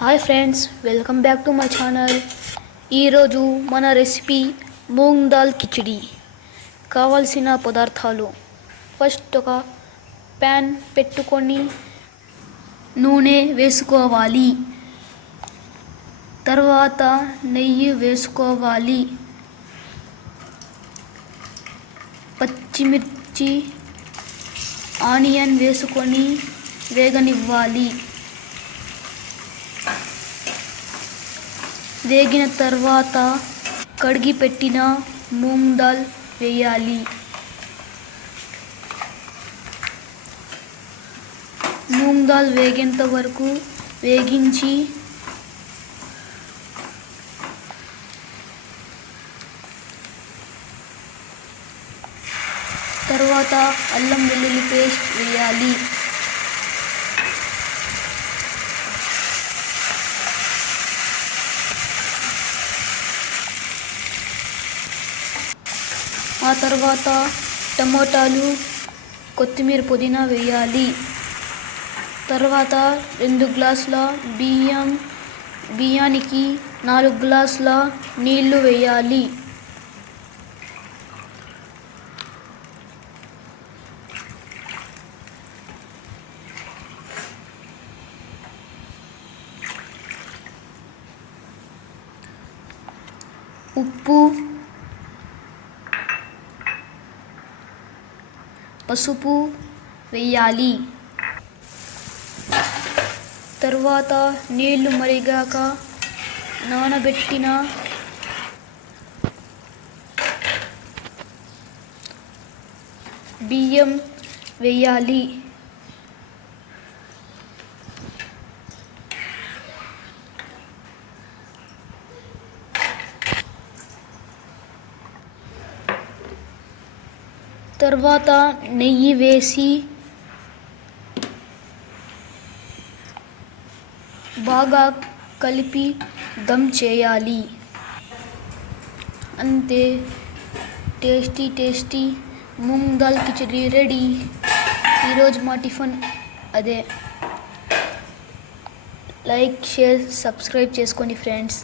Hi friends, welcome back to my channel. ఈరోజు మన recipe moong dal khichdi. కావాల్సిన పదార్థాలు: ఫస్ట్ ఒక ప్యాన్ పెట్టుకొని నూనె వేసుకోవాలి. తర్వాత నెయ్యి వేసుకోవాలి. పచ్చిమిర్చి, ఆనియన్ వేసుకొని వేగనివ్వాలి. వేగిన తర్వాత కడిగి పెట్టిన మూంగ్ దాల్ వేయాలి. మూంగ్ దాల్ వేగేంత వరకు వేగించి తర్వాత అల్లం వెల్లుల్లి పేస్ట్ వేయాలి. ఆ తర్వాత టమోటాలు, కొత్తిమీర, పుదీనా వేయాలి. తర్వాత 2 గ్లాసుల బియ్యానికి 4 గ్లాసుల నీళ్లు వేయాలి. ఉప్పు, పసుపు వేయాలి. తర్వాత నీళ్లు మరిగాక నానబెట్టిన బియ్యం వేయాలి. తర్వాత నెయ్యి వేసి బాగా కలిపి దమ్ చేయాలి. అంతే, టేస్టీ మూంగ్ దాల్ కిచిడి రెడీ. ఈరోజు మా టిఫిన్ అదే. లైక్, షేర్, సబ్స్క్రైబ్ చేసుకోండి ఫ్రెండ్స్.